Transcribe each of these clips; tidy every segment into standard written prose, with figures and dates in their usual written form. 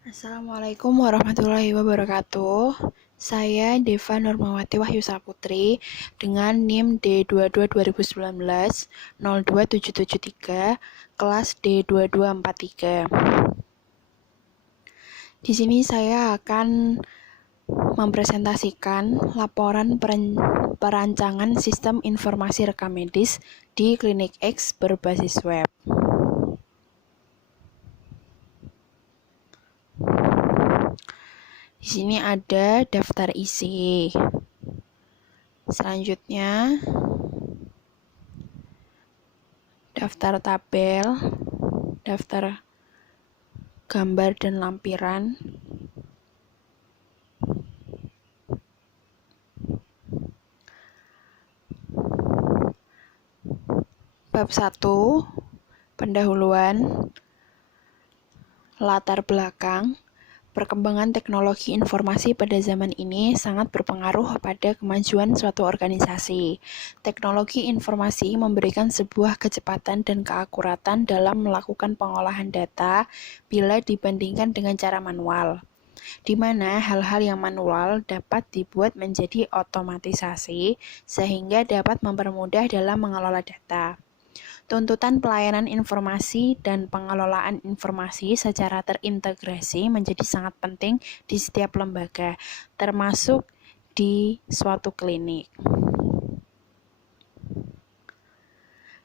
Assalamualaikum warahmatullahi wabarakatuh. Saya Deva Nurmawati Wahyu Saputri dengan NIM D22 2019 02773 kelas D2243. Di sini saya akan mempresentasikan laporan perancangan sistem informasi rekam medis di Klinik X berbasis web. Di sini ada daftar isi. Selanjutnya, daftar tabel, daftar gambar dan lampiran, bab 1, pendahuluan, latar belakang. Perkembangan teknologi informasi pada zaman ini sangat berpengaruh pada kemajuan suatu organisasi. Teknologi informasi memberikan sebuah kecepatan dan keakuratan dalam melakukan pengolahan data bila dibandingkan dengan cara manual, di mana hal-hal yang manual dapat dibuat menjadi otomatisasi sehingga dapat mempermudah dalam mengelola data. Tuntutan pelayanan informasi dan pengelolaan informasi secara terintegrasi menjadi sangat penting di setiap lembaga, termasuk di suatu klinik.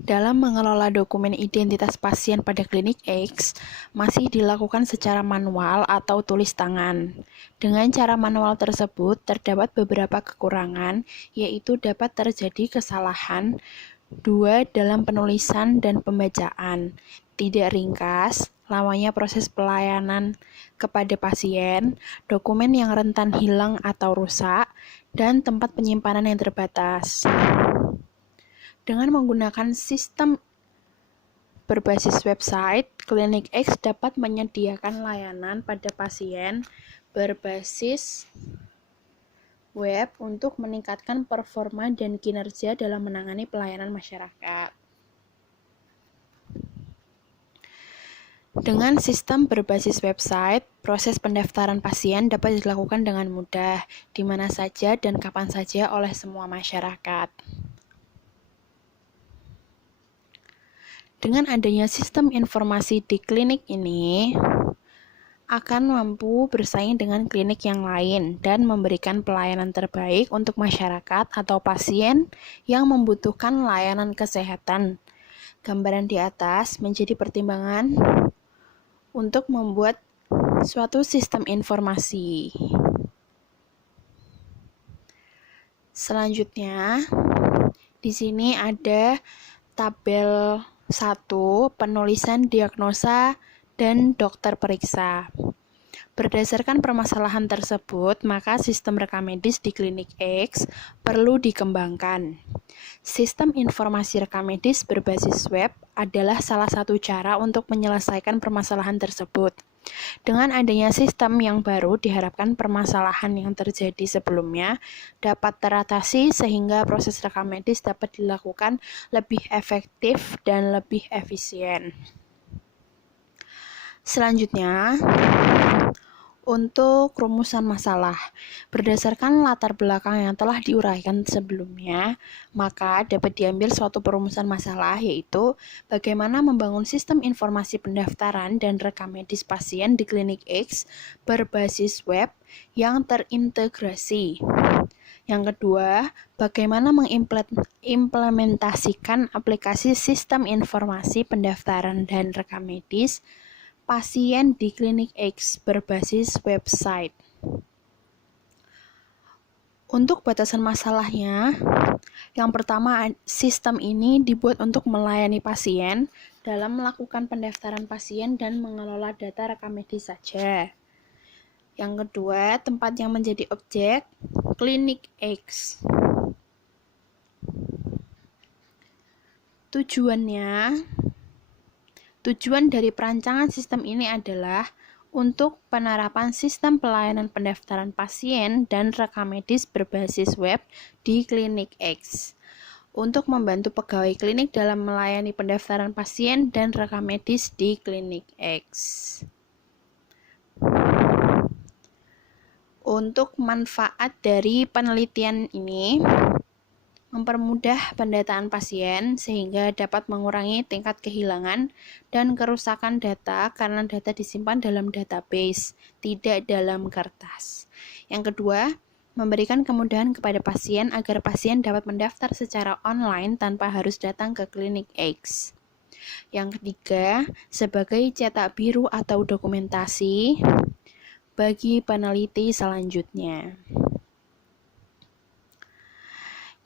Dalam mengelola dokumen identitas pasien pada klinik X, masih dilakukan secara manual atau tulis tangan. Dengan cara manual tersebut, terdapat beberapa kekurangan, yaitu dapat terjadi kesalahan 2 dalam penulisan dan pembacaan, tidak ringkas, lamanya proses pelayanan kepada pasien, dokumen yang rentan hilang atau rusak, dan tempat penyimpanan yang terbatas. Dengan menggunakan sistem berbasis website, Klinik X dapat menyediakan layanan pada pasien berbasis web untuk meningkatkan performa dan kinerja dalam menangani pelayanan masyarakat. Dengan sistem berbasis website, proses pendaftaran pasien dapat dilakukan dengan mudah, di mana saja dan kapan saja oleh semua masyarakat. Dengan adanya sistem informasi di klinik ini, akan mampu bersaing dengan klinik yang lain dan memberikan pelayanan terbaik untuk masyarakat atau pasien yang membutuhkan layanan kesehatan. Gambaran di atas menjadi pertimbangan untuk membuat suatu sistem informasi. Selanjutnya, di sini ada tabel 1, penulisan diagnosa dan dokter periksa. Berdasarkan permasalahan tersebut, maka sistem rekam medis di Klinik X perlu dikembangkan. Sistem informasi rekam medis berbasis web adalah salah satu cara untuk menyelesaikan permasalahan tersebut. Dengan adanya sistem yang baru, diharapkan permasalahan yang terjadi sebelumnya dapat teratasi sehingga proses rekam medis dapat dilakukan lebih efektif dan lebih efisien. Selanjutnya, untuk rumusan masalah, berdasarkan latar belakang yang telah diuraikan sebelumnya, maka dapat diambil suatu perumusan masalah, yaitu bagaimana membangun sistem informasi pendaftaran dan rekam medis pasien di Klinik X berbasis web yang terintegrasi. Yang kedua, bagaimana mengimplementasikan aplikasi sistem informasi pendaftaran dan rekam medis pasien di Klinik X berbasis website. Untuk batasan masalahnya, yang pertama, sistem ini dibuat untuk melayani pasien dalam melakukan pendaftaran pasien dan mengelola data rekam medis saja. Yang kedua, tempat yang menjadi objek, Klinik X. Tujuan dari perancangan sistem ini adalah untuk penerapan sistem pelayanan pendaftaran pasien dan rekam medis berbasis web di Klinik X untuk membantu pegawai klinik dalam melayani pendaftaran pasien dan rekam medis di Klinik X. Untuk manfaat dari penelitian ini, mempermudah pendataan pasien sehingga dapat mengurangi tingkat kehilangan dan kerusakan data karena data disimpan dalam database, tidak dalam kertas. Yang kedua, memberikan kemudahan kepada pasien agar pasien dapat mendaftar secara online tanpa harus datang ke klinik X. Yang ketiga, sebagai cetak biru atau dokumentasi bagi peneliti selanjutnya.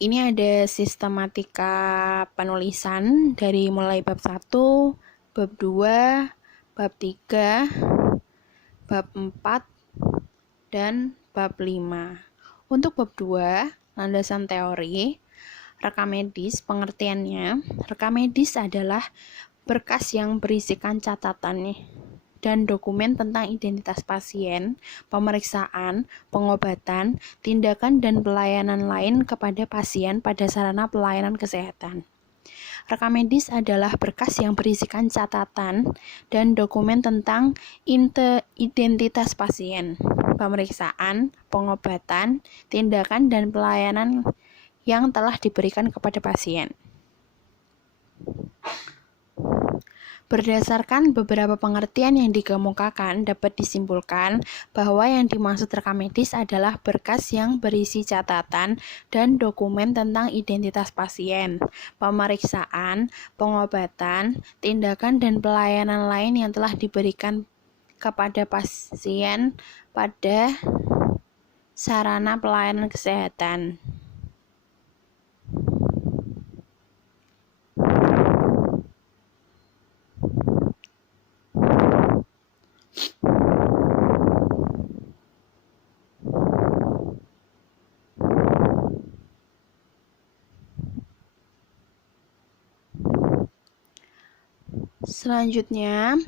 Ini ada sistematika penulisan dari mulai bab 1, bab 2, bab 3, bab 4, dan bab 5. Untuk bab 2, landasan teori, rekam medis, pengertiannya, rekam medis adalah berkas yang berisikan catatan dan dokumen tentang identitas pasien, pemeriksaan, pengobatan, tindakan, dan pelayanan lain kepada pasien pada sarana pelayanan kesehatan. Rekam medis adalah berkas yang berisikan catatan dan dokumen tentang identitas pasien, pemeriksaan, pengobatan, tindakan, dan pelayanan yang telah diberikan kepada pasien. Berdasarkan beberapa pengertian yang dikemukakan, dapat disimpulkan bahwa yang dimaksud rekam medis adalah berkas yang berisi catatan dan dokumen tentang identitas pasien, pemeriksaan, pengobatan, tindakan, dan pelayanan lain yang telah diberikan kepada pasien pada sarana pelayanan kesehatan. Selanjutnya,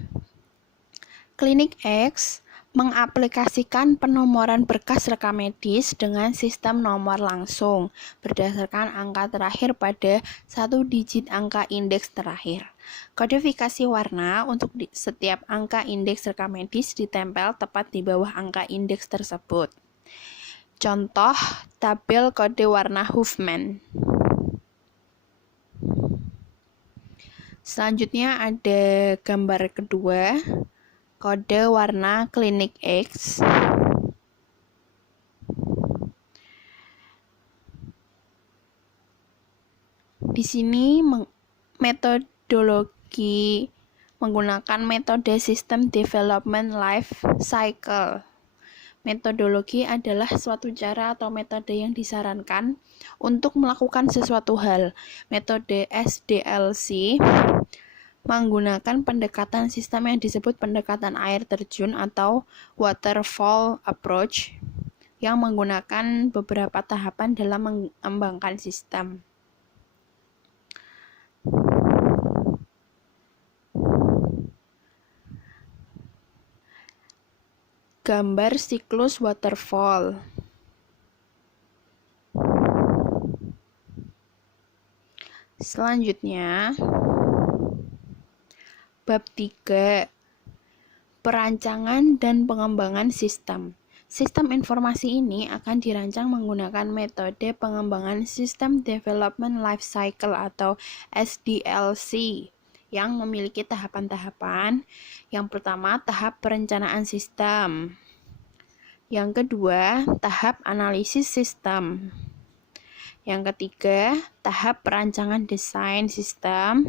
Klinik X mengaplikasikan penomoran berkas rekam medis dengan sistem nomor langsung berdasarkan angka terakhir pada 1 digit angka indeks terakhir. Kodifikasi warna untuk setiap angka indeks rekam medis ditempel tepat di bawah angka indeks tersebut. Contoh tabel kode warna Huffman. Selanjutnya ada gambar kedua, kode warna Klinik X. Di sini metodologi menggunakan metode System Development Life Cycle. Metodologi adalah suatu cara atau metode yang disarankan untuk melakukan sesuatu hal. Metode SDLC menggunakan pendekatan sistem yang disebut pendekatan air terjun atau waterfall approach yang menggunakan beberapa tahapan dalam mengembangkan sistem. Gambar siklus waterfall. Selanjutnya, bab 3, perancangan dan pengembangan sistem. Sistem informasi ini akan dirancang menggunakan metode pengembangan System Development Life Cycle atau SDLC yang memiliki tahapan-tahapan. Yang pertama, tahap perencanaan sistem. Yang kedua, tahap analisis sistem. Yang ketiga, tahap perancangan desain sistem.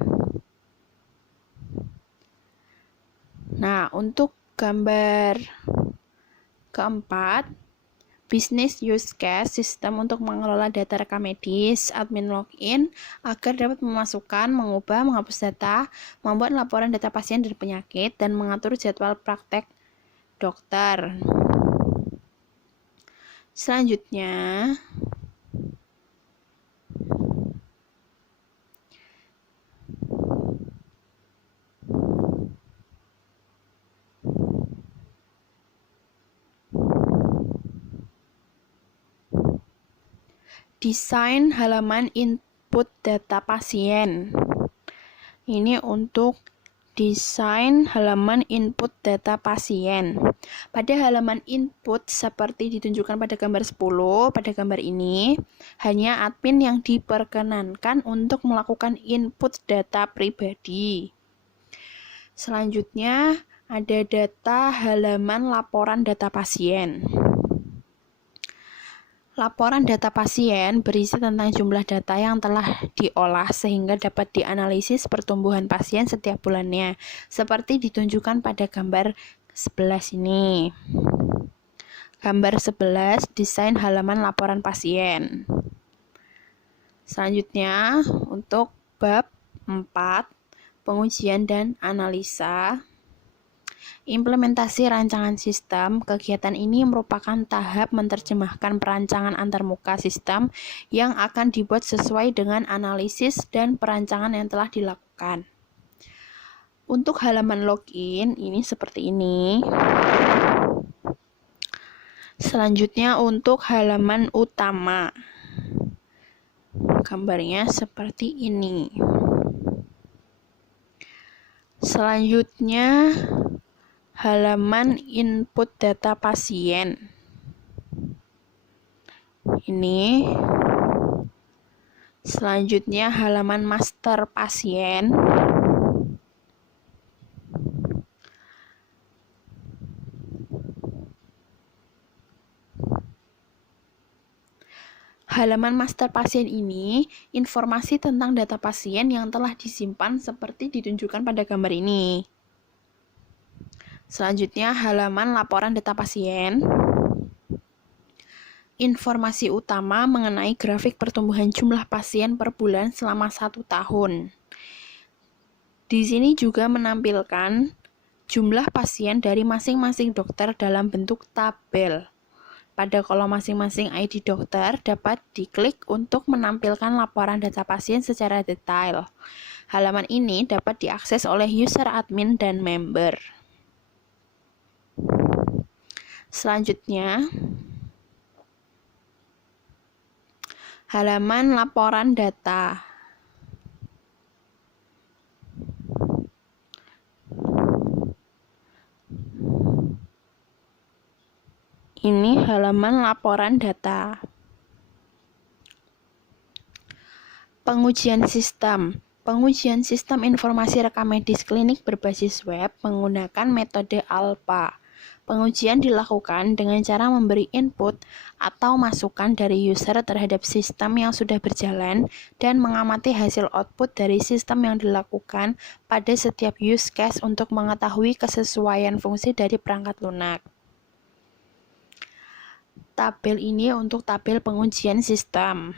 Nah, untuk gambar keempat, business use case sistem untuk mengelola data rekam medis, admin login, agar dapat memasukkan, mengubah, menghapus data, membuat laporan data pasien dan penyakit, dan mengatur jadwal praktek dokter. Selanjutnya, desain halaman input data pasien. Ini untuk Desain halaman input data pasien. Pada halaman input seperti ditunjukkan pada gambar 10, pada gambar ini, hanya admin yang diperkenankan untuk melakukan input data pribadi. Selanjutnya, ada data halaman laporan data pasien. Laporan data pasien berisi tentang jumlah data yang telah diolah sehingga dapat dianalisis pertumbuhan pasien setiap bulannya, seperti ditunjukkan pada gambar 11 ini. Gambar 11, desain halaman laporan pasien. Selanjutnya, untuk bab 4, pengujian dan analisa. Implementasi rancangan sistem. Kegiatan ini merupakan tahap menerjemahkan perancangan antarmuka sistem yang akan dibuat sesuai dengan analisis dan perancangan yang telah dilakukan. Untuk halaman login, ini seperti ini. Selanjutnya untuk halaman utama. Gambarnya seperti ini. Selanjutnya halaman input data pasien. Ini. Selanjutnya halaman master pasien. Halaman master pasien ini informasi tentang data pasien yang telah disimpan seperti ditunjukkan pada gambar ini. Selanjutnya, halaman laporan data pasien. Informasi utama mengenai grafik pertumbuhan jumlah pasien per bulan selama 1 tahun. Di sini juga menampilkan jumlah pasien dari masing-masing dokter dalam bentuk tabel. Pada kolom masing-masing ID dokter dapat diklik untuk menampilkan laporan data pasien secara detail. Halaman ini dapat diakses oleh user admin dan member. Selanjutnya, halaman laporan data. Ini halaman laporan data. Pengujian sistem. Pengujian sistem informasi rekam medis klinik berbasis web menggunakan metode ALPA. Pengujian dilakukan dengan cara memberi input atau masukan dari user terhadap sistem yang sudah berjalan dan mengamati hasil output dari sistem yang dilakukan pada setiap use case untuk mengetahui kesesuaian fungsi dari perangkat lunak. Tabel ini untuk tabel pengujian sistem.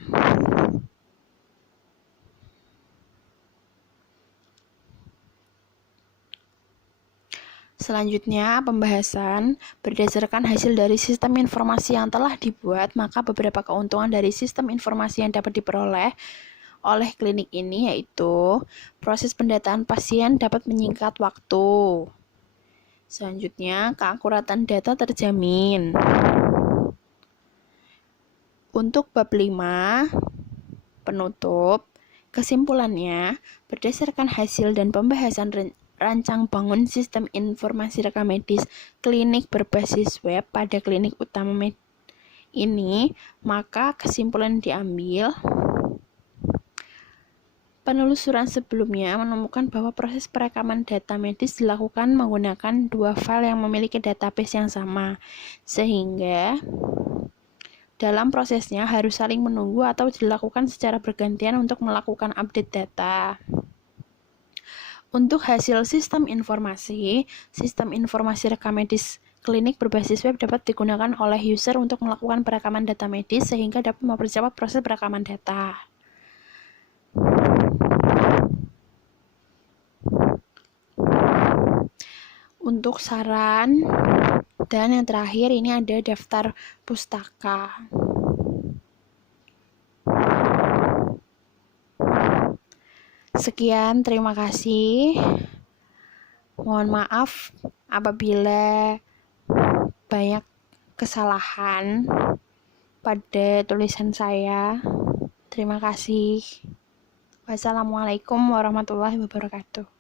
Selanjutnya, pembahasan. Berdasarkan hasil dari sistem informasi yang telah dibuat, maka beberapa keuntungan dari sistem informasi yang dapat diperoleh oleh klinik ini yaitu proses pendataan pasien dapat menyingkat waktu. Selanjutnya, keakuratan data terjamin. Untuk bab 5, penutup, kesimpulannya, berdasarkan hasil dan pembahasan rancang bangun sistem informasi rekam medis klinik berbasis web pada klinik utama ini, maka kesimpulan diambil. Penelusuran sebelumnya menemukan bahwa proses perekaman data medis dilakukan menggunakan 2 file yang memiliki database yang sama, sehingga dalam prosesnya harus saling menunggu atau dilakukan secara bergantian untuk melakukan update data. Untuk hasil sistem informasi rekam medis klinik berbasis web dapat digunakan oleh user untuk melakukan perekaman data medis sehingga dapat mempercepat proses perekaman data. Untuk saran dan yang terakhir ini ada daftar pustaka. Sekian, terima kasih. Mohon maaf apabila banyak kesalahan pada tulisan saya. Terima kasih. Wassalamualaikum warahmatullahi wabarakatuh.